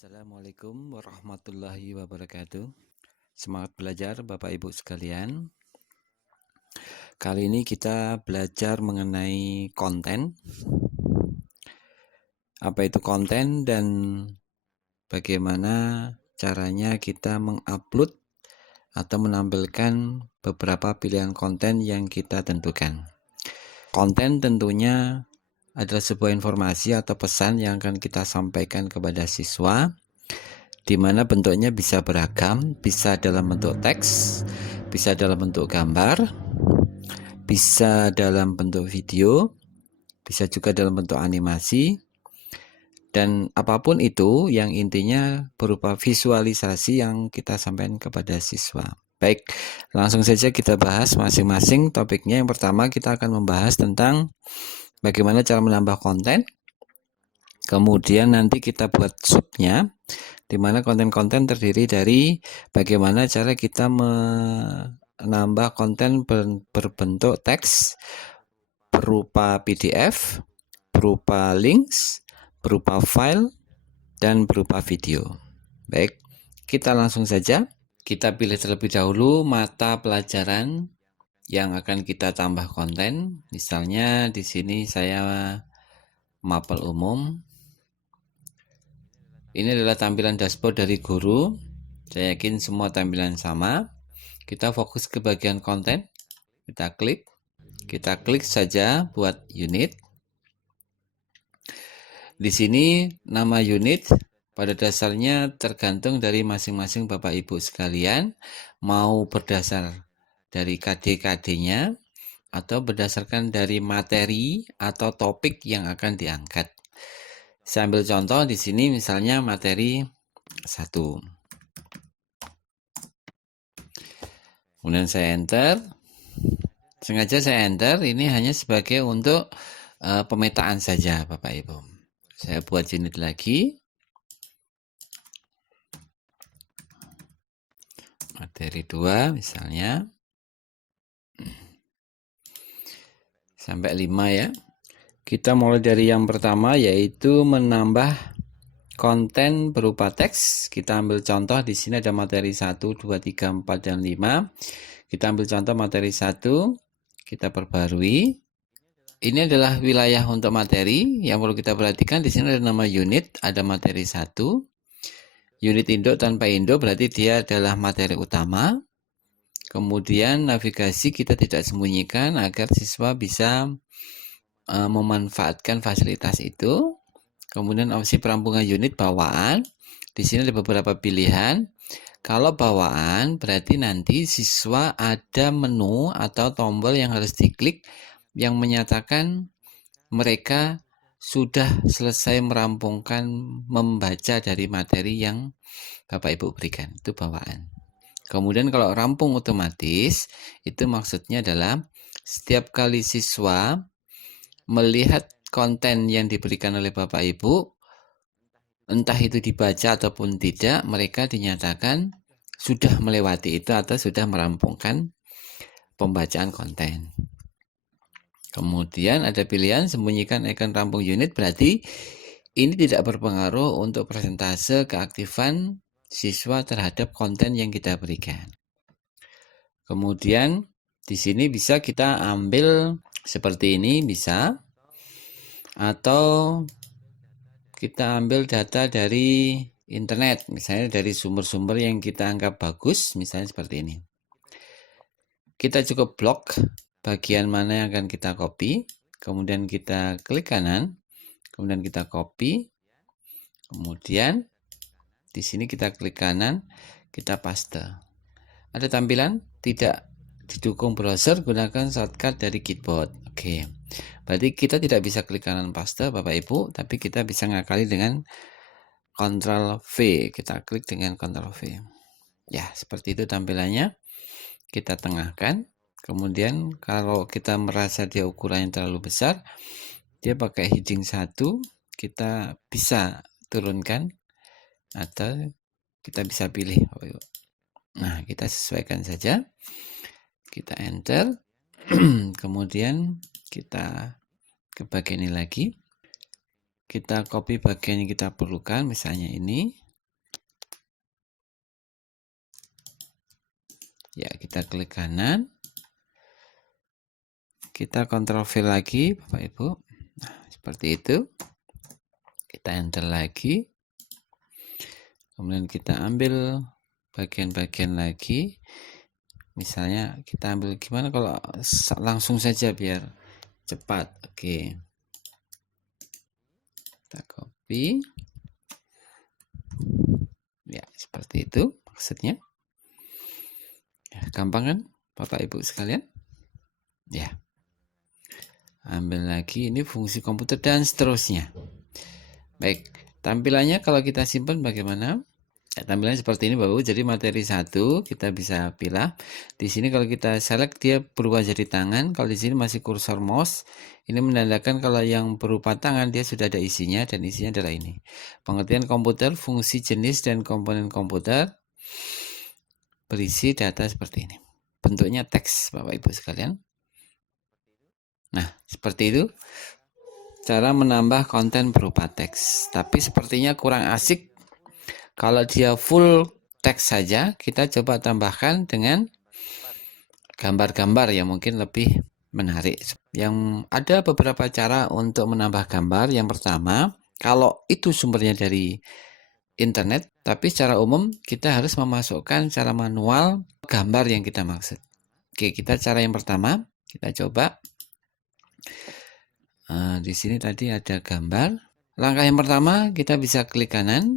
Assalamualaikum warahmatullahi wabarakatuh. Semangat belajar Bapak Ibu sekalian. Kali ini kita belajar mengenai konten. Apa itu konten dan bagaimana caranya kita mengupload atau menampilkan beberapa pilihan konten yang kita tentukan. Konten tentunya adalah sebuah informasi atau pesan yang akan kita sampaikan kepada siswa, di mana bentuknya bisa beragam, bisa dalam bentuk teks, bisa dalam bentuk gambar, bisa dalam bentuk video, bisa juga dalam bentuk animasi, dan apapun itu yang intinya berupa visualisasi yang kita sampaikan kepada siswa. Baik, langsung saja kita bahas masing-masing topiknya. Yang pertama kita akan membahas tentang bagaimana cara menambah konten. Kemudian nanti kita buat subnya, di mana konten-konten terdiri dari bagaimana cara kita menambah konten berbentuk teks, berupa PDF, berupa links, berupa file, dan berupa video. Baik, kita langsung saja. Kita pilih terlebih dahulu mata pelajaran yang akan kita tambah konten. Misalnya di sini saya mapel umum. Ini adalah tampilan dashboard dari guru. Saya yakin semua tampilan sama. Kita fokus ke bagian konten. Kita klik saja buat unit. Di sini nama unit pada dasarnya tergantung dari masing-masing Bapak Ibu sekalian, mau berdasar dari KD-KD-nya atau berdasarkan dari materi atau topik yang akan diangkat. Saya ambil contoh di sini misalnya materi 1. Kemudian saya enter. Sengaja saya enter, ini hanya sebagai untuk pemetaan saja Bapak Ibu. Saya buat unit lagi. Materi 2 misalnya. Sampai 5 ya. Kita mulai dari yang pertama yaitu menambah konten berupa teks. Kita ambil contoh di sini ada materi 1, 2, 3, 4 dan 5. Kita ambil contoh materi 1, kita perbarui. Ini adalah wilayah untuk materi yang perlu kita perhatikan. Di sini ada nama unit, ada materi 1. Unit induk tanpa induk berarti dia adalah materi utama. Kemudian navigasi kita tidak sembunyikan agar siswa bisa memanfaatkan fasilitas itu. Kemudian opsi perampungan unit bawaan. Di sini ada beberapa pilihan. Kalau bawaan berarti nanti siswa ada menu atau tombol yang harus diklik yang menyatakan mereka sudah selesai merampungkan membaca dari materi yang Bapak Ibu berikan. Itu bawaan. Kemudian kalau rampung otomatis itu maksudnya adalah setiap kali siswa melihat konten yang diberikan oleh Bapak Ibu, entah itu dibaca ataupun tidak, mereka dinyatakan sudah melewati itu atau sudah merampungkan pembacaan konten. Kemudian ada pilihan sembunyikan ikon rampung unit, berarti ini tidak berpengaruh untuk persentase keaktifan siswa terhadap konten yang kita berikan. Kemudian di sini bisa kita ambil seperti ini, bisa, atau kita ambil data dari internet, misalnya dari sumber-sumber yang kita anggap bagus, misalnya seperti ini. Kita cukup blok bagian mana yang akan kita copy, kemudian kita klik kanan, kemudian kita copy, kemudian di sini kita klik kanan, kita paste. Ada tampilan tidak didukung browser, gunakan shortcut dari keyboard. Oke. Berarti kita tidak bisa klik kanan paste Bapak Ibu, tapi kita bisa ngakali dengan Ctrl V. Kita klik dengan Ctrl V. Ya, seperti itu tampilannya. Kita tengahkan. Kemudian kalau kita merasa dia ukurannya terlalu besar, dia pakai heading 1, kita bisa turunkan atau kita bisa pilih. Nah, kita sesuaikan saja. Kita enter. Kemudian kita ke bagian ini lagi. Kita copy bagian yang kita perlukan, misalnya ini. Ya, kita klik kanan. Kita Ctrl V lagi, Bapak Ibu. Nah, seperti itu. Kita enter lagi. Kemudian kita ambil bagian-bagian lagi. Misalnya kita ambil gimana kalau langsung saja biar cepat. Oke. Kita copy. Ya, seperti itu maksudnya. Ya, gampang kan Bapak Ibu sekalian? Ya. Ambil lagi, ini fungsi komputer dan seterusnya. Baik, tampilannya kalau kita simpan bagaimana? Ya, tampilannya seperti ini Bapak Ibu. Jadi materi 1 kita bisa pilih. Di sini kalau kita select dia berubah jadi tangan. Kalau di sini masih kursor mouse, ini menandakan kalau yang berupa tangan dia sudah ada isinya, dan isinya adalah ini. Pengertian komputer, fungsi, jenis, dan komponen komputer berisi data seperti ini. Bentuknya teks Bapak Ibu sekalian. Nah, seperti itu cara menambah konten berupa teks. Tapi sepertinya kurang asik kalau dia full teks saja. Kita coba tambahkan dengan gambar-gambar yang mungkin lebih menarik. Yang ada beberapa cara untuk menambah gambar. Yang pertama, kalau itu sumbernya dari internet, tapi secara umum kita harus memasukkan secara manual gambar yang kita maksud. Oke, kita cara yang pertama, kita coba. Di sini tadi ada gambar. Langkah yang pertama, kita bisa klik kanan,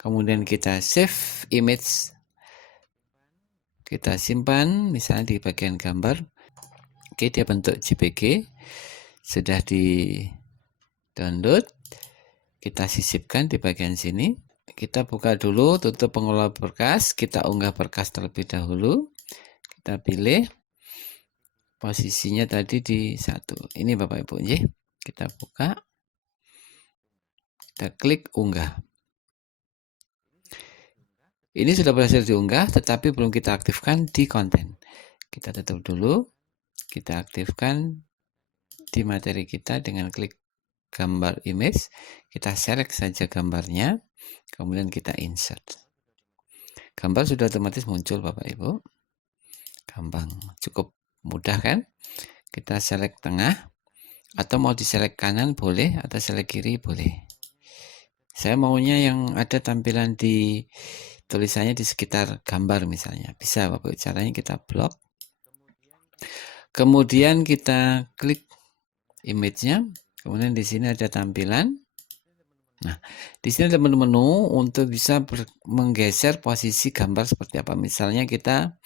kemudian kita save image, kita simpan misalnya di bagian gambar. Oke, dia bentuk JPG, sudah di download. Kita sisipkan di bagian sini. Kita buka dulu, tutup pengelola berkas, kita unggah berkas terlebih dahulu. Kita pilih posisinya tadi di 1. Ini Bapak Ibu, kita buka. Kita klik unggah. Ini sudah berhasil diunggah, tetapi belum kita aktifkan di konten. Kita tutup dulu. Kita aktifkan di materi kita dengan klik gambar image. Kita select saja gambarnya. Kemudian kita insert. Gambar sudah otomatis muncul Bapak Ibu. Gampang, cukup mudah kan? Kita select tengah. Atau mau diselect kanan boleh, atau select kiri boleh. Saya maunya yang ada tampilan di tulisannya di sekitar gambar misalnya. Bisa Bapak, caranya kita blok. Kemudian kita klik image-nya. Kemudian di sini ada tampilan. Nah, di sini ada menu-menu untuk bisa menggeser posisi gambar seperti apa. Misalnya kita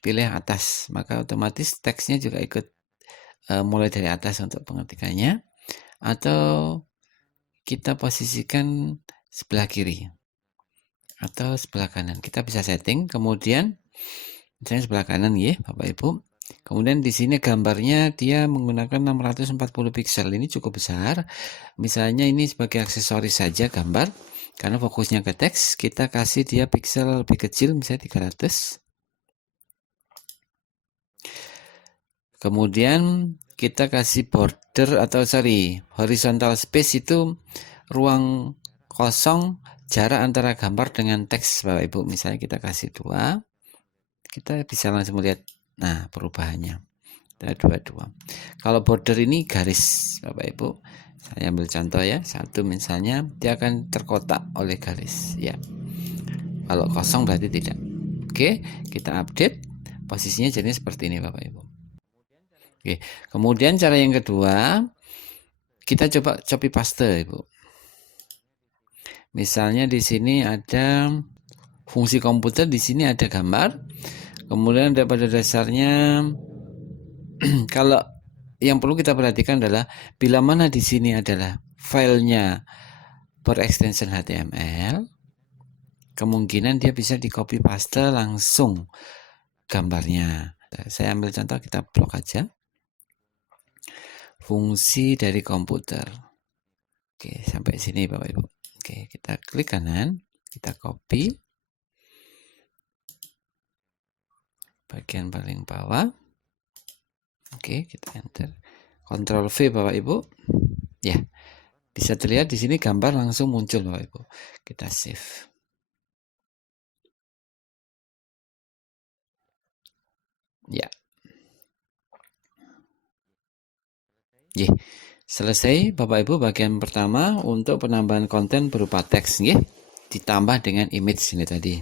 pilih atas, maka otomatis teksnya juga ikut mulai dari atas untuk pengetikannya. Atau kita posisikan sebelah kiri atau sebelah kanan. Kita bisa setting, kemudian misalnya sebelah kanan ya Bapak Ibu. Kemudian di sini gambarnya dia menggunakan 640 pixel. Ini cukup besar. Misalnya ini sebagai aksesoris saja gambar. Karena fokusnya ke teks, kita kasih dia pixel lebih kecil, misalnya 300. Kemudian kita kasih border atau horizontal space, itu ruang kosong jarak antara gambar dengan teks Bapak Ibu. Misalnya kita kasih 2. Kita bisa langsung melihat perubahannya. Kita 22. Kalau border ini garis Bapak Ibu. Saya ambil contoh ya. 1 misalnya dia akan terkotak oleh garis ya. Kalau kosong berarti tidak. Oke, kita update. Posisinya jadi seperti ini Bapak Ibu. Oke, kemudian cara yang kedua, kita coba copy paste Ibu. Misalnya di sini ada fungsi komputer, di sini ada gambar. Kemudian pada dasarnya kalau yang perlu kita perhatikan adalah bila mana di sini adalah filenya berextension HTML, kemungkinan dia bisa di copy paste langsung gambarnya. Saya ambil contoh, kita blok aja. Fungsi dari komputer. Oke, sampai sini Bapak Ibu. Oke, kita klik kanan, kita copy bagian paling bawah. Oke, kita enter. Ctrl V Bapak Ibu. Ya, bisa terlihat di sini gambar langsung muncul Bapak Ibu. Kita save. Nggih. Selesai Bapak Ibu bagian pertama untuk penambahan konten berupa teks nggih, ditambah dengan image ini tadi.